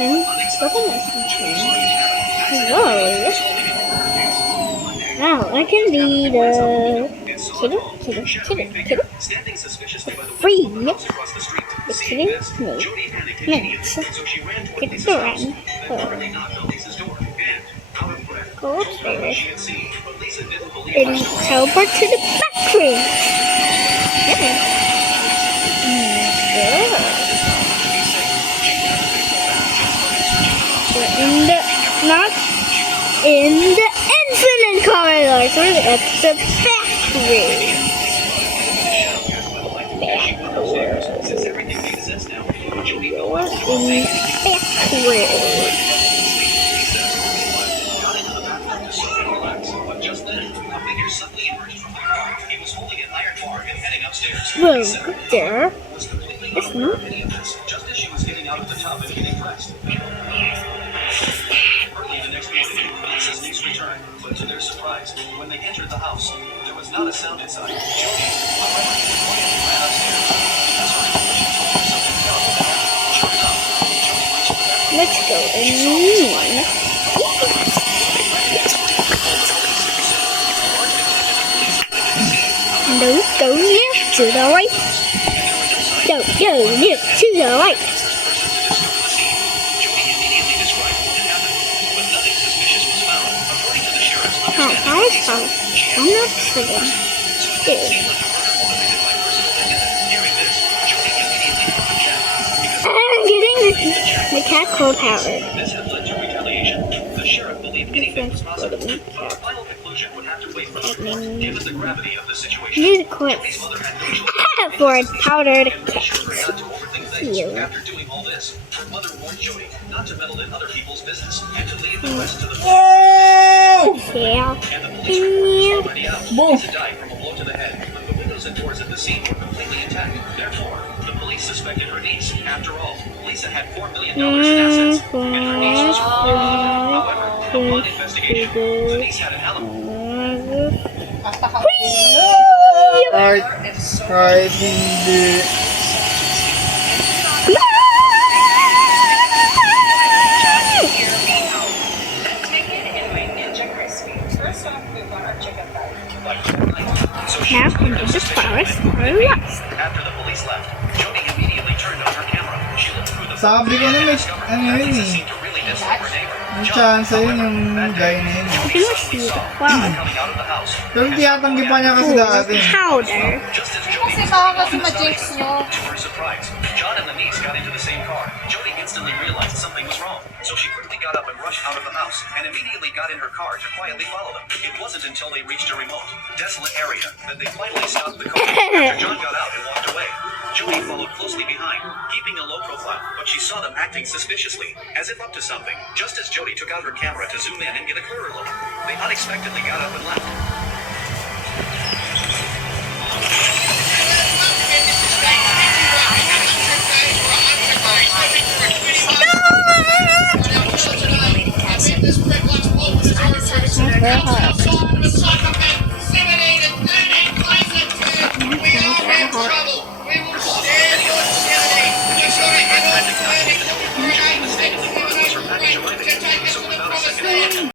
And look at my screen. Whoa. Now I can be the kiddo. Free. The kitty Mint. Get the run. Go upstairs. And teleport to the back room. Not in the infinite corridor, so at the back room. Since everything makes sense now, Jody in the back room. Got into the bathroom to soak and relax, but just then, a figure suddenly emerged from the car. He was holding an iron bar and heading upstairs. Whoa, good there. Was completely unaware of any of this, just as she was getting out of the tub and getting dressed. Early the next morning, Lisa's niece returned, but to their surprise, when they entered the house, there was not a sound inside. Jody, however, quietly ran upstairs. That's right, she told her something fell down. Sure enough, Jody reached the bathroom. Let's go in. Don't go near to the right. Don't go near to the right. I'm not singing. I'm getting the cat cold power. This had led to retaliation. The sheriff believed anything was possible. The final conclusion would have to wait for the report, given the gravity of the situation. Jody's mother had no choice. For powdered cats. After doing all this, her mother warned Jody not to meddle in other people's business and to leave the rest to the police. Yeah. And the police report was already out. Lisa died from a blow to the head, but the windows and doors at the scene were completely intact. Therefore, the police suspected her niece. After all, Lisa had $4 million in assets, and her niece was her only mother. However, upon investigation, the niece had an alibi. Kahit hindi. Now into the forest for lost. After the police left, Jody immediately turned on her camera. She looked through the Sabi ko na may, ano yun eh. seemed to really disturb her neighbor. May chance yun yung guy na yun. You can see the cloud. Coming out of the house. Pero tiyatanggi pa niya kasi dati. Powder. Just as Jody Kasi baka kasi ma-jinx nyo. to her surprise, John and the niece got into the same car. Jody instantly realized something was wrong, so she quickly got up and rushed out of the house, and immediately got in her car to quietly follow them. It wasn't until they reached a remote, desolate area that they finally stopped the car. After John got out and walked away, Jody followed closely behind, keeping a low profile, but she saw them acting suspiciously, as if up to something. Just as Jody took out her camera to zoom in and get a clearer look, they unexpectedly got up and left. Very hard.